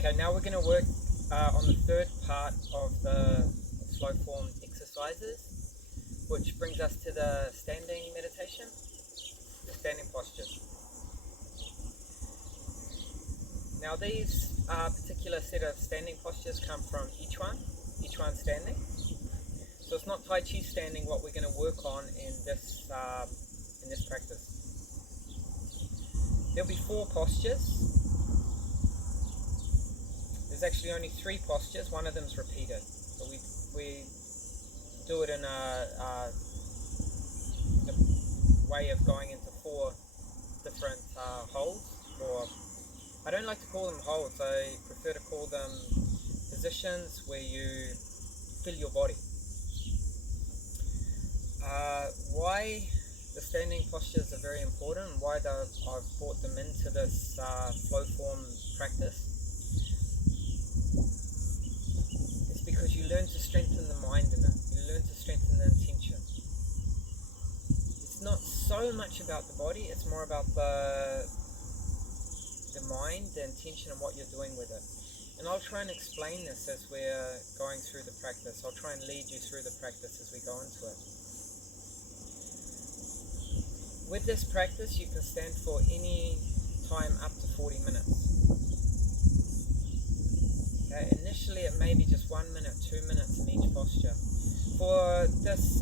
Okay, now we're going to work on the third part of the flow form exercises, which brings us to the standing meditation, the standing posture. Now these particular set of standing postures come from each one standing. So it's not Tai Chi standing what we're going to work on in this practice. There'll be 4 postures. There's actually only 3 postures. One of them's repeated. So we do it in a way of going into 4 different holds. Or I don't like to call them holds. I prefer to call them positions where you feel your body. Why the standing postures are very important, and why I've brought them into this flow form practice, is because you learn to strengthen the mind in it. You learn to strengthen the intention. It's not so much about the body, it's more about the mind, the intention, and what you're doing with it. And I'll try and explain this as we're going through the practice. I'll try and lead you through the practice as we go into it. With this practice, you can stand for any time up to 40 minutes. Okay, initially it may be just 1 minute, 2 minutes in each posture. For this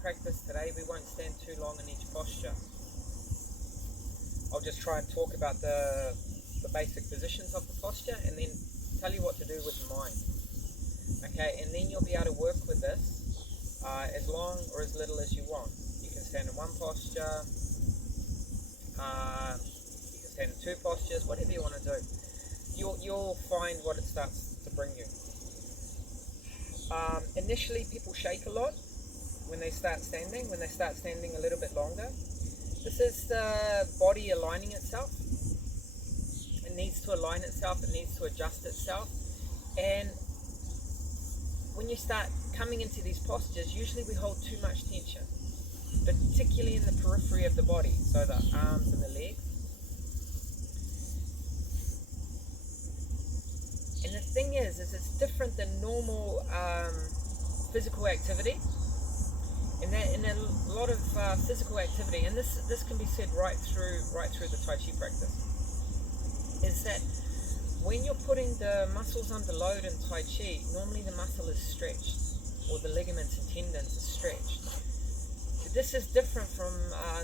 practice today, we won't stand too long in each posture. I'll just try and talk about the basic positions of the posture and then tell you what to do with the mind. Okay, and then you'll be able to work with this as long or as little as you want. You can stand in one posture, you can stand in 2 postures, whatever you want to do. You'll find what it starts to bring you. Initially people shake a lot when they start standing a little bit longer. This is the body aligning itself. It needs to align itself, it needs to adjust itself. And when you start coming into these postures, usually we hold too much tension, particularly in the periphery of the body, so the arms and the legs. And the thing is it's different than normal physical activity. In a lot of physical activity, and this can be said right through the Tai Chi practice, is that when you're putting the muscles under load in Tai Chi, normally the muscle is stretched, or the ligaments and tendons are stretched. This is different from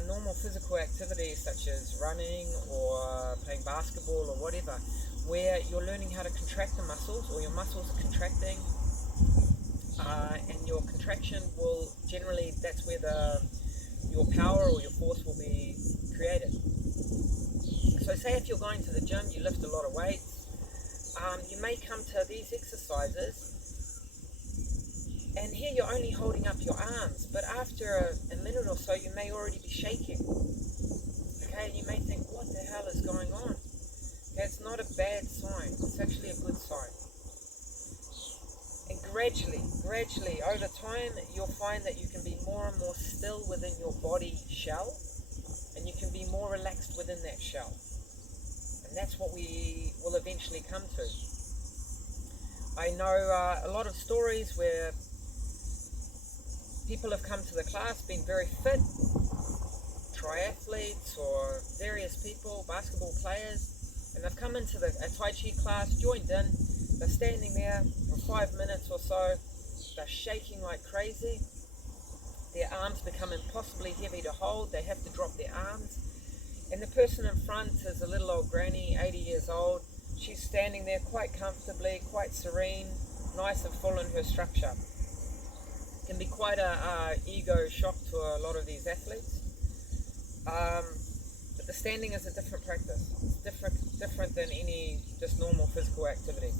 normal physical activities such as running or playing basketball or whatever, where you're learning how to contract the muscles, or your muscles are contracting, and your contraction will generally, that's where your power or your force will be created. So say if you're going to the gym, you lift a lot of weights, you may come to these exercises and here you're only holding up your arms, but after a minute or so you may already be shaking. Okay, and you may think, what the hell is going on? Okay, it's not a bad sign, it's actually a good sign. And gradually, over time, you'll find that you can be more and more still within your body shell, and you can be more relaxed within that shell. And that's what we will eventually come to. I know a lot of stories where people have come to the class being very fit, triathletes or various people, basketball players, and they've come into a Tai Chi class, joined in, they're standing there for 5 minutes or so, they're shaking like crazy, their arms become impossibly heavy to hold, they have to drop their arms, and the person in front is a little old granny, 80 years old, she's standing there quite comfortably, quite serene, nice and full in her structure. It can be quite a ego shock to a lot of these athletes. But the standing is a different practice. It's different than any just normal physical activity.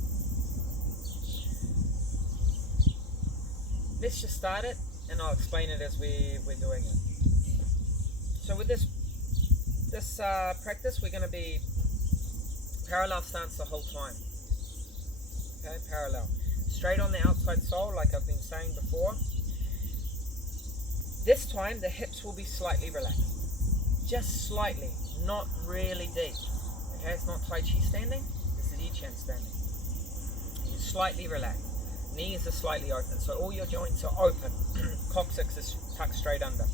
Let's just start it, and I'll explain it as we're doing it. So with this practice, we're going to be parallel stance the whole time. Okay, parallel. Straight on the outside sole, like I've been saying before. This time, the hips will be slightly relaxed. Just slightly, not really deep. Okay, it's not Tai Chi standing, this is I Ching standing. slightly relaxed. Knees are slightly open, so all your joints are open. Coccyx is tucked straight under.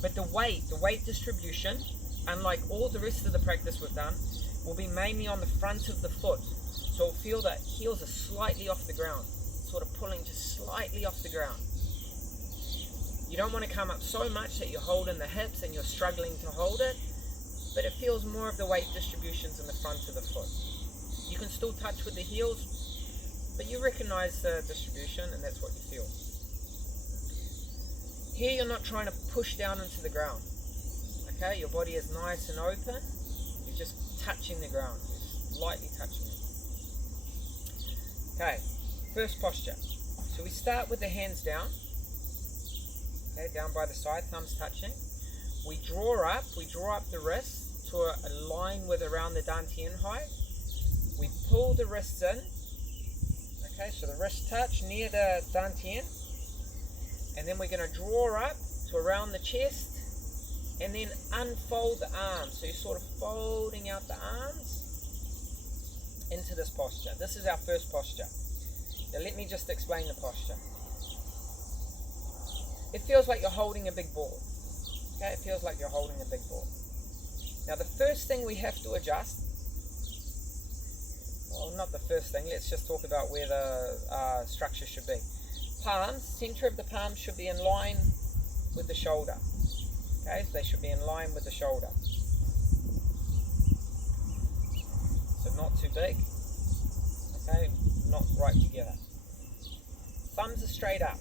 But the weight distribution, unlike all the rest of the practice we've done, will be mainly on the front of the foot. So we'll feel that heels are slightly off the ground, sort of pulling just slightly off the ground. You don't want to come up so much that you're holding the hips and you're struggling to hold it, but it feels more of the weight distributions in the front of the foot. You can still touch with the heels, but you recognize the distribution, and that's what you feel. Here you're not trying to push down into the ground. Okay, your body is nice and open. You're just touching the ground. You're lightly touching it. Okay, first posture. So we start with the hands down. Okay, down by the side, thumbs touching. We draw up the wrists to a line with around the dantian height. We pull the wrists in. Okay, so the wrists touch near the dantian, and then we're going to draw up to around the chest, and then unfold the arms. So you're sort of folding out the arms into this posture. This is our first posture. Now let me just explain the posture. It feels like you're holding a big ball. Okay, it feels like you're holding a big ball. Now the first thing we have to adjust, well, not the first thing, let's just talk about where the structure should be. Palms, center of the palms should be in line with the shoulder. Okay, so they should be in line with the shoulder. So not too big. Okay, not right together. Thumbs are straight up.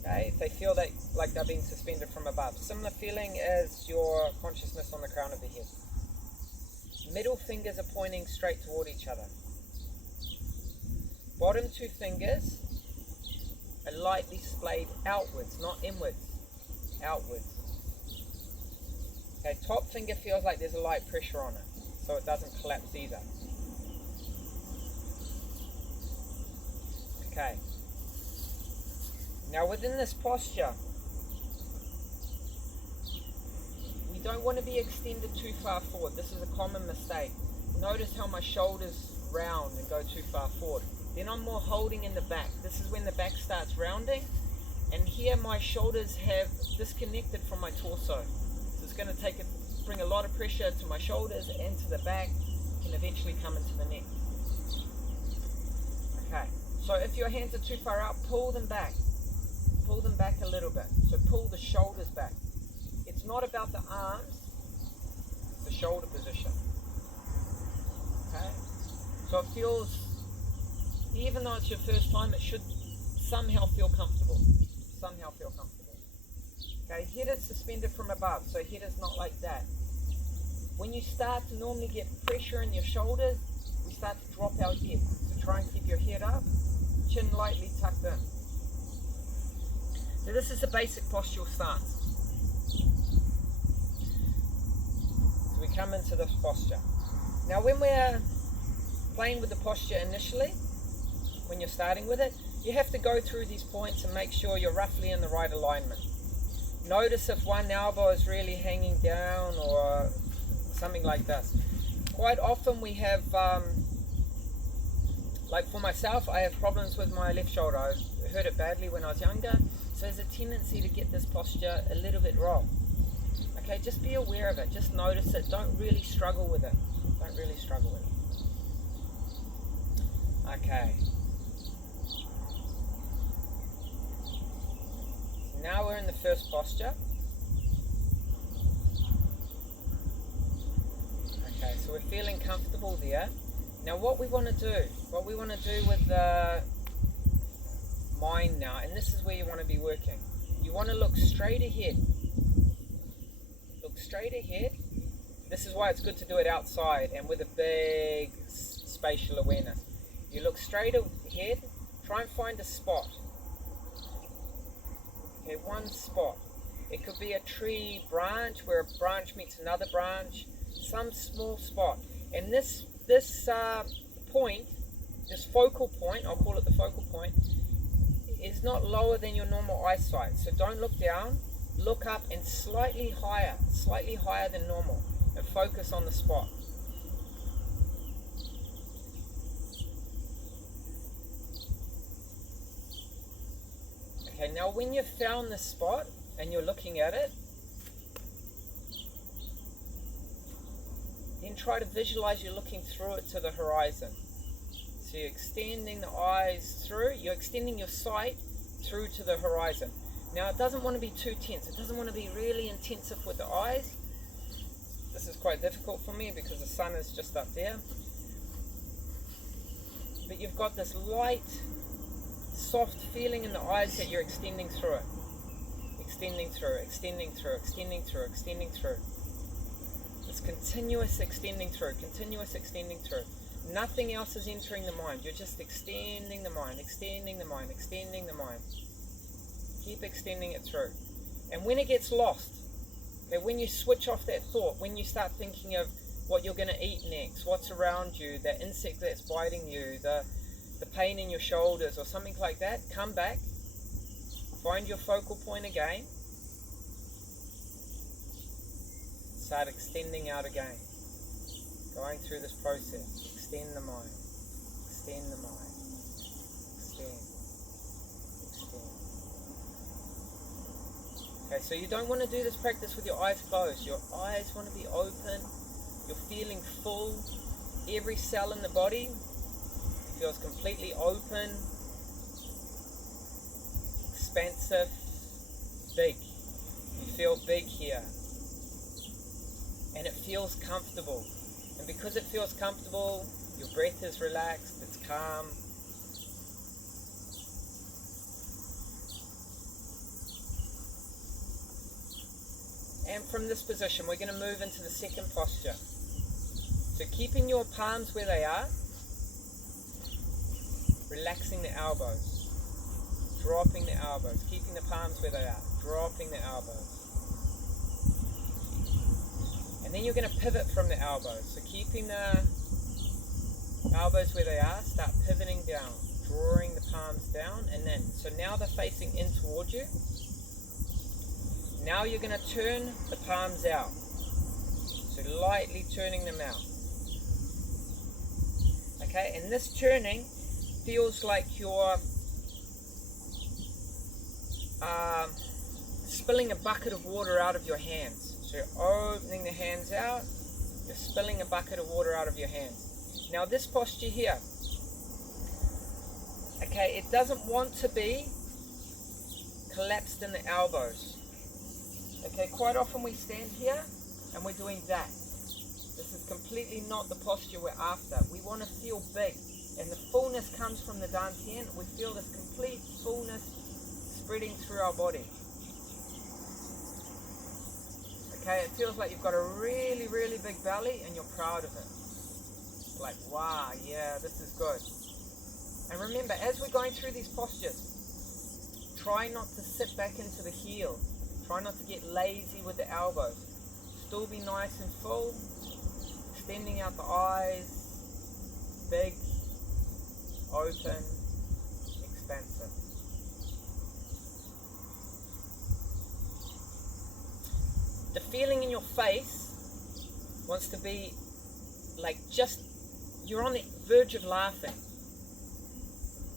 Okay, if they feel like they're being suspended from above. Similar feeling as your consciousness on the crown of the head. Middle fingers are pointing straight toward each other. Bottom two fingers are lightly splayed outwards, not inwards, outwards. Okay, top finger feels like there's a light pressure on it, so it doesn't collapse either. Okay. Now within this posture, we don't want to be extended too far forward. This is a common mistake. Notice how my shoulders round and go too far forward. Then I'm more holding in the back. This is when the back starts rounding, and here my shoulders have disconnected from my torso. So it's going to bring a lot of pressure to my shoulders and to the back, and eventually come into the neck. Okay, so if your hands are too far out, pull them back. Pull them back a little bit. So pull the shoulders back. It's not about the arms, it's the shoulder position. Okay, so it feels, even though it's your first time, it should somehow feel comfortable. Somehow feel comfortable. Okay, head is suspended from above, so head is not like that. When you start to normally get pressure in your shoulders, we start to drop our head. So try and keep your head up, chin lightly tucked in. So this is the basic postural stance. So we come into this posture. Now when we're playing with the posture initially, when you're starting with it, you have to go through these points and make sure you're roughly in the right alignment. Notice if one elbow is really hanging down or something like this. Quite often we have, like for myself, I have problems with my left shoulder. I hurt it badly when I was younger, so there's a tendency to get this posture a little bit wrong. Okay, just be aware of it, just notice it, don't really struggle with it. Don't really struggle with it. Okay. Now we're in the first posture. Okay, so we're feeling comfortable there. Now what we want to do with the mind now, and this is where you want to be working. You want to look straight ahead. Look straight ahead. This is why it's good to do it outside and with a big spatial awareness. You look straight ahead, try and find a spot. Okay, one spot. It could be a tree branch where a branch meets another branch, some small spot. And this point, this focal point, I'll call it the focal point, is not lower than your normal eyesight. So don't look down, look up and slightly higher than normal, and focus on the spot. Okay, now when you've found this spot and you're looking at it, then try to visualize you're looking through it to the horizon. So you're extending the eyes through, you're extending your sight through to the horizon. Now it doesn't want to be too tense, it doesn't want to be really intensive with the eyes. This is quite difficult for me because the sun is just up there. But you've got this light, soft feeling in the eyes that you're extending through it. Extending through, extending through, extending through, extending through. This continuous extending through, continuous extending through. Nothing else is entering the mind. You're just extending the mind, extending the mind, extending the mind. Keep extending it through. And when it gets lost, okay, when you switch off that thought, when you start thinking of what you're going to eat next, what's around you, that insect that's biting you, the pain in your shoulders or something like that, come back, find your focal point again, start extending out again, going through this process. Extend the mind, extend the mind, extend, extend. Okay, so you don't want to do this practice with your eyes closed. Your eyes want to be open. You're feeling full. Every cell in the body feels completely open, expansive, big. You feel big here. And it feels comfortable. And because it feels comfortable, your breath is relaxed, it's calm. And from this position, we're going to move into the second posture. So keeping your palms where they are, relaxing the elbows, dropping the elbows, keeping the palms where they are, dropping the elbows. And then you're going to pivot from the elbows. So keeping the elbows where they are, start pivoting down, drawing the palms down, and then, so now they're facing in towards you. Now you're going to turn the palms out. So lightly turning them out. Okay, and this turning feels like you're spilling a bucket of water out of your hands. So you're opening the hands out, you're spilling a bucket of water out of your hands. Now this posture here, okay, it doesn't want to be collapsed in the elbows. Okay, quite often we stand here and we're doing that. This is completely not the posture we're after. We want to feel big, and the fullness comes from the dantian. We feel this complete fullness spreading through our body. Okay, it feels like you've got a really, really big belly and you're proud of it. Like, wow, yeah, this is good. And remember, as we're going through these postures, try not to sit back into the heel. Try not to get lazy with the elbows. Still be nice and full, extending out the eyes, big, open, expansive. The feeling in your face wants to be like just, you're on the verge of laughing.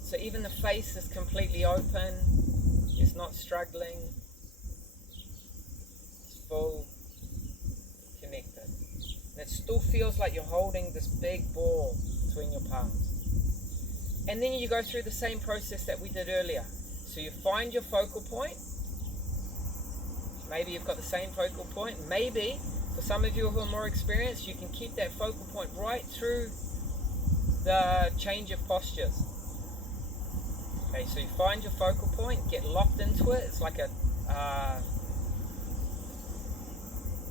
So even the face is completely open, it's not struggling, it's full, connected. And it still feels like you're holding this big ball between your palms. And then you go through the same process that we did earlier. So you find your focal point. Maybe you've got the same focal point. Maybe, for some of you who are more experienced, you can keep that focal point right through the change of postures. Okay, so you find your focal point, get locked into it. It's like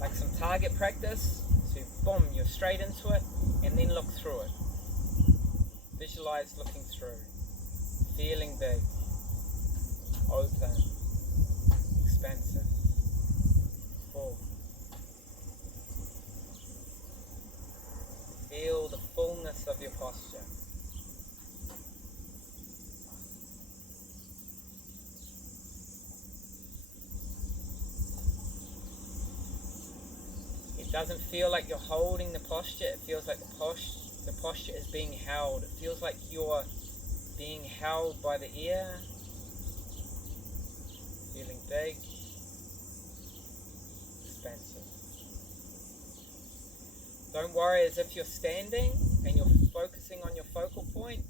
like some target practice. So boom, you're straight into it, and then look through it. Visualize looking through, feeling big, open, expansive, full. Feel the fullness of your posture. It doesn't feel like you're holding the posture, it feels like the posture is being held. It feels like you're being held by the ear, feeling big, expansive. Don't worry as if you're standing and you're focusing on your focal point.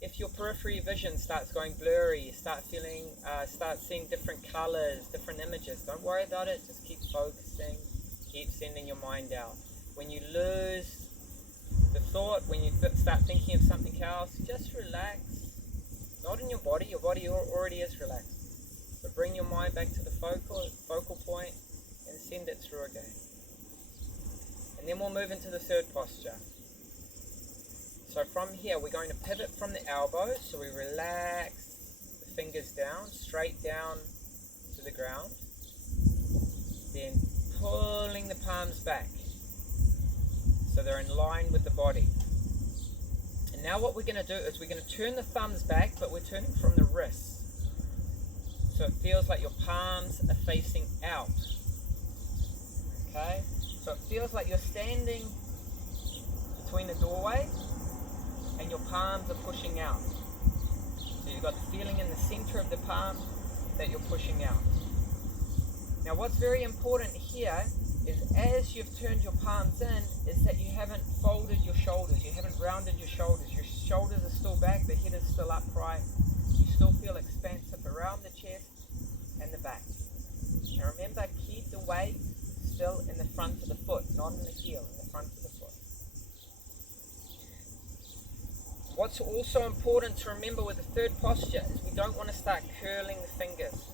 If your periphery vision starts going blurry, you start seeing different colors, different images, don't worry about it. Just keep focusing, keep sending your mind out. When you lose the thought, when you start thinking of something else, just relax. Not in your body already is relaxed. But bring your mind back to the focal point and send it through again. And then we'll move into the third posture. So from here, we're going to pivot from the elbow, so we relax the fingers down, straight down to the ground. Then pulling the palms back, so they're in line with the body. And now what we're going to do is we're going to turn the thumbs back, but we're turning from the wrists. So it feels like your palms are facing out. Okay? So it feels like you're standing between the doorway and your palms are pushing out. So you've got the feeling in the center of the palm that you're pushing out. Now what's very important here is as you've turned your palms in, is that you haven't folded your shoulders, you haven't rounded your shoulders. Your shoulders are still back, the head is still upright. You still feel expansive around the chest and the back. Now remember, keep the weight still in the front of the foot, not in the heel, in the front of the foot. What's also important to remember with the third posture is we don't want to start curling the fingers.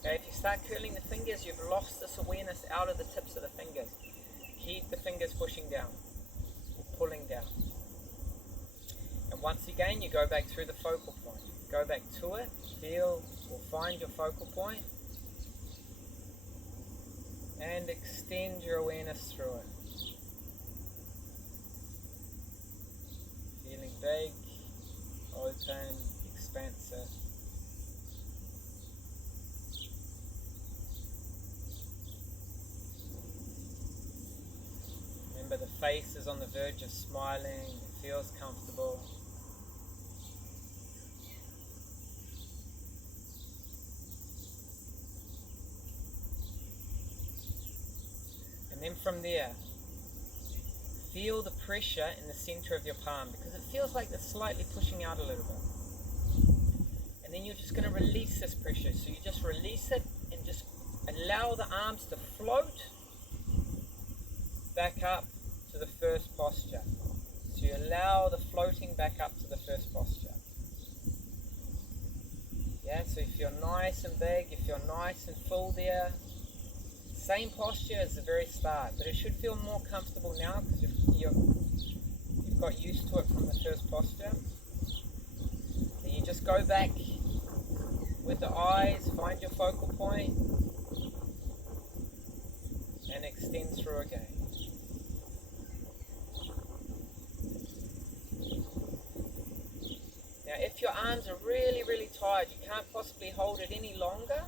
Okay, if you start curling the fingers, you've lost this awareness out of the tips of the fingers. Keep the fingers pushing down, pulling down. And once again, you go back through the focal point. Go back to it, feel or find your focal point, and extend your awareness through it. Feeling big, open, expansive. Remember, the face is on the verge of smiling, it feels comfortable. And then from there, feel the pressure in the center of your palm, because it feels like it's slightly pushing out a little bit. And then you're just going to release this pressure. So you just release it and just allow the arms to float back up to the first posture. So you allow the floating back up to the first posture. Yeah, so if you're nice and big, if you're nice and full there, same posture as the very start, but it should feel more comfortable now because you've got used to it from the first posture. Then you just go back with the eyes, find your focal point, and extend through again. Now if your arms are really, really tired, you can't possibly hold it any longer,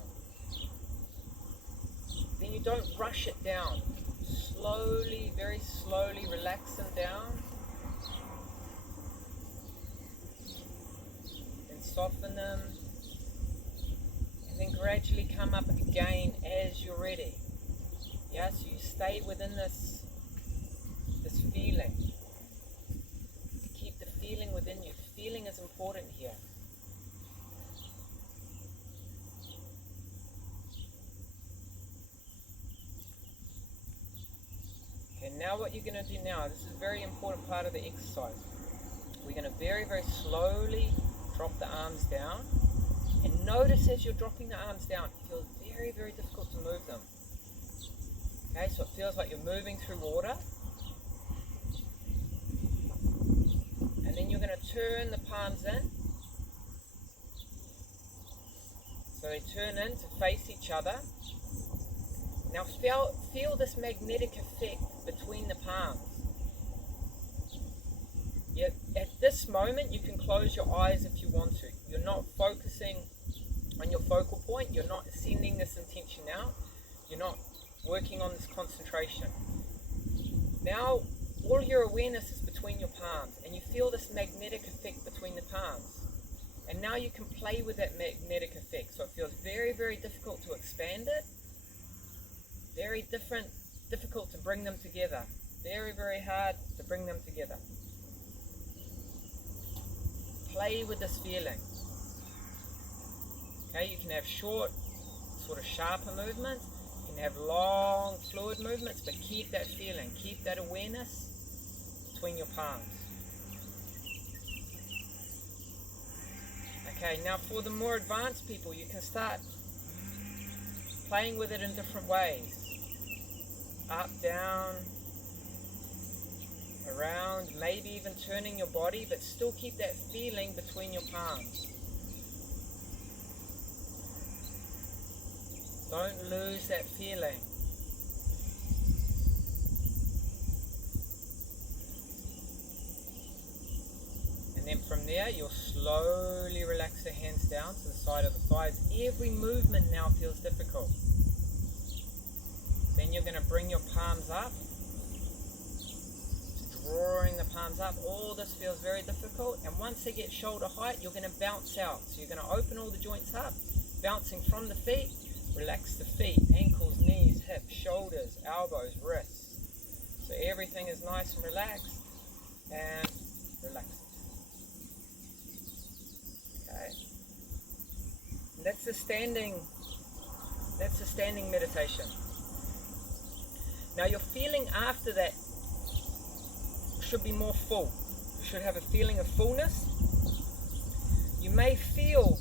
then you don't rush it down. Slowly, very slowly relax them down and soften them, and then gradually come up again as you're ready. Yeah, so you stay within this feeling. Keep the feeling within you. Feeling is important here. Okay, now what you're going to do now, this is a very important part of the exercise. We're going to very, very slowly drop the arms down. And notice as you're dropping the arms down, it feels very, very difficult to move them. Okay, so it feels like you're moving through water. And then you're going to turn the palms in. So they turn in to face each other. Now feel this magnetic effect between the palms. Yet at this moment you can close your eyes if you want to. You're not focusing on your focal point. You're not sending this intention out. You're not working on this concentration. Now all your awareness is between your palms, and you feel this magnetic effect between the palms. And now you can play with that magnetic effect. So it feels very, very difficult to expand it. Very difficult to bring them together. Very, very hard to bring them together. Play with this feeling. Okay, you can have short, sort of sharper movements. You can have long, fluid movements, but keep that feeling, keep that awareness between your palms. Okay, now for the more advanced people, you can start playing with it in different ways. Up, down, around, maybe even turning your body, but still keep that feeling between your palms. Don't lose that feeling. And then from there, you'll slowly relax the hands down to the side of the thighs. Every movement now feels difficult. Then you're going to bring your palms up. Drawing the palms up. All this feels very difficult. And once they get shoulder height, you're going to bounce out. So you're going to open all the joints up, bouncing from the feet. Relax the feet, ankles, knees, hips, shoulders, elbows, wrists. So everything is nice and relaxed. And relax it. Okay. That's the standing meditation. Now your feeling after that should be more full. You should have a feeling of fullness. You may feel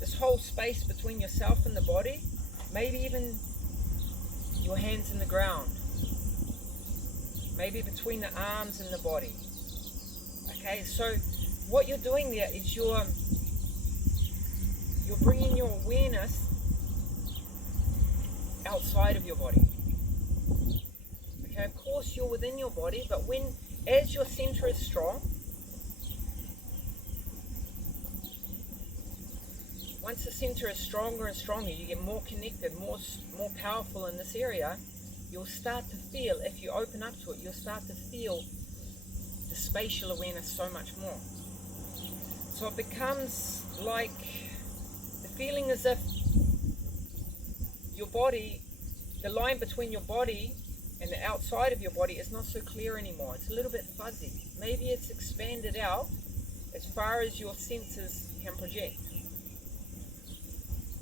this whole space between yourself and the body, maybe even your hands in the ground, maybe between the arms and the body. Okay, so what you're doing there is you're bringing your awareness outside of your body. Okay, of course you're within your body, but as your center is strong, once the center is stronger and stronger, you get more connected, more powerful in this area, you'll start to feel, if you open up to it, you'll start to feel the spatial awareness so much more. So it becomes like the feeling as if your body, the line between your body and the outside of your body is not so clear anymore. It's a little bit fuzzy. Maybe it's expanded out as far as your senses can project.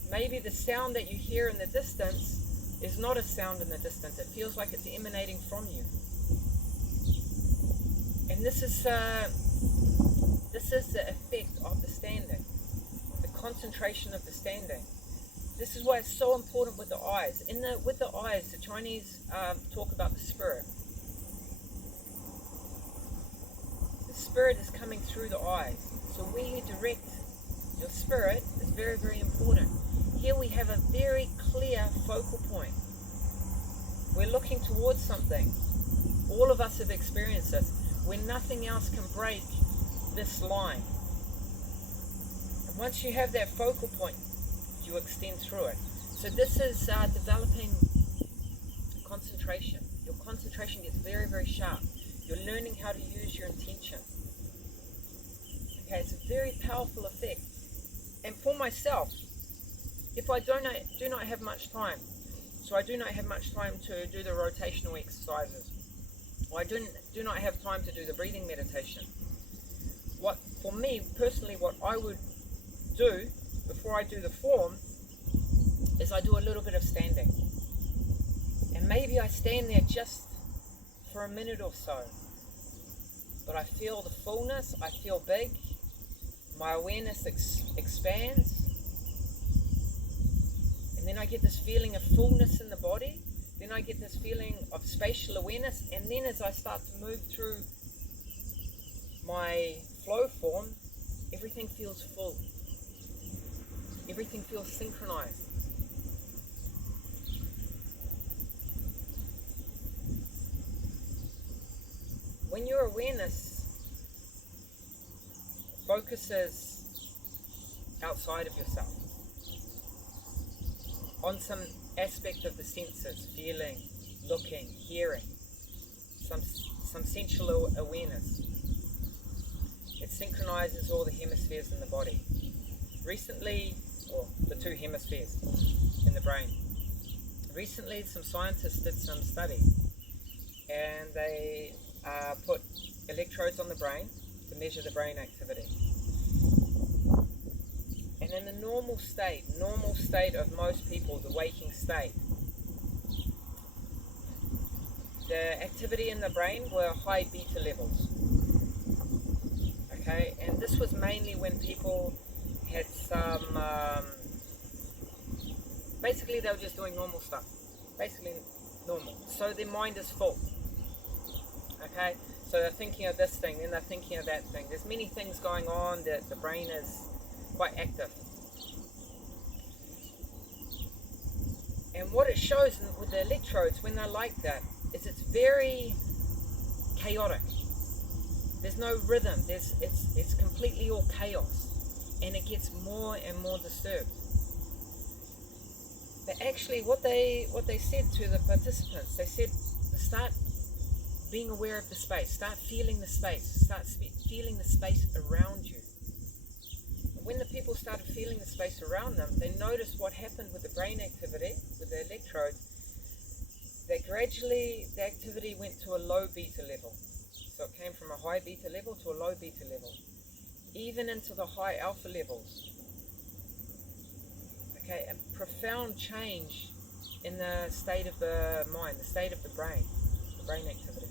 Maybe the sound that you hear in the distance is not a sound in the distance. It feels like it's emanating from you. And this is the effect of the standing, the concentration of the standing. This is why it's so important with the eyes. With the eyes, the Chinese talk about the spirit. The spirit is coming through the eyes. So where you direct your spirit is very, very important. Here we have a very clear focal point. We're looking towards something. All of us have experienced this, where nothing else can break this line. And once you have that focal point, you extend through it. So this is developing concentration. Your concentration gets very, very sharp. You're learning how to use your intention. Okay, it's a very powerful effect. And for myself, if I do not have much time, so I do not have much time to do the rotational exercises, or I do not have time to do the breathing meditation, for me personally, what I would do before I do the form is I do a little bit of standing. And maybe I stand there just for a minute or so. But I feel the fullness, I feel big, my awareness expands, and then I get this feeling of fullness in the body, then I get this feeling of spatial awareness, and then as I start to move through my flow form, everything feels full. Everything feels synchronized. When your awareness focuses outside of yourself, on some aspect of the senses, feeling, looking, hearing, some sensual awareness, it synchronizes all the hemispheres in the body. recently, or the two hemispheres in the brain. Recently, some scientists did some study, and they put electrodes on the brain to measure the brain activity. And in the normal state of most people, the waking state, the activity in the brain were high beta levels. Okay, and this was mainly when people had some, basically they were just doing normal stuff, basically normal. So their mind is full. Okay, so they're thinking of this thing, then they're thinking of that thing. There's many things going on, that the brain is quite active. And what it shows with the electrodes when they're like that is it's very chaotic. There's no rhythm. It's completely all chaos, and it gets more and more disturbed. But actually, what they said to the participants, they said, start being aware of the space, start feeling the space, start feeling the space around you. And when the people started feeling the space around them, they noticed what happened with the brain activity, with the electrodes. That gradually the activity went to a low beta level. So it came from a high beta level to a low beta level, even into the high alpha levels. Okay, a profound change in the state of the mind, the state of the brain activity.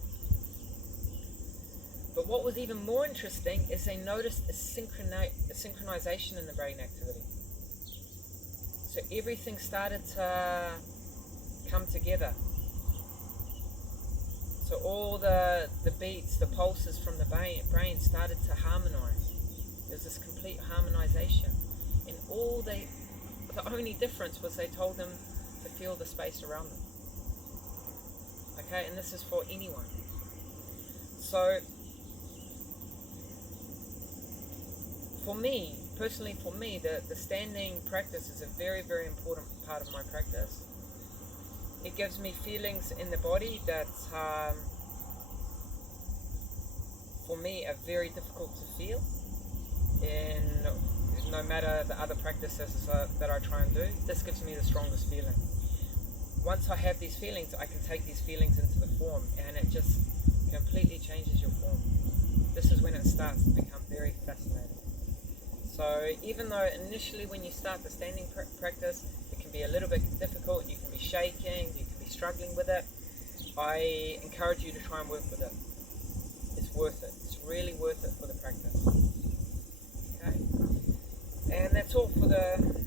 But what was even more interesting is they noticed a synchronization in the brain activity. So everything started to come together. So all the beats, the pulses from the brain started to harmonize. There was this complete harmonization. And the only difference was they told them to feel the space around them. Okay, and this is for anyone. So, for me, personally for me, the standing practice is a very, very important part of my practice. It gives me feelings in the body that, for me, are very difficult to feel. And no matter the other practices that I try and do, this gives me the strongest feeling. Once I have these feelings, I can take these feelings into the form, and it just completely changes your form. This is when it starts to become very fascinating. So even though initially when you start the standing practice, it can be a little bit difficult, you can be shaking, you can be struggling with it, I encourage you to try and work with it. It's worth it. It's really worth it for the practice. Okay? And that's all for the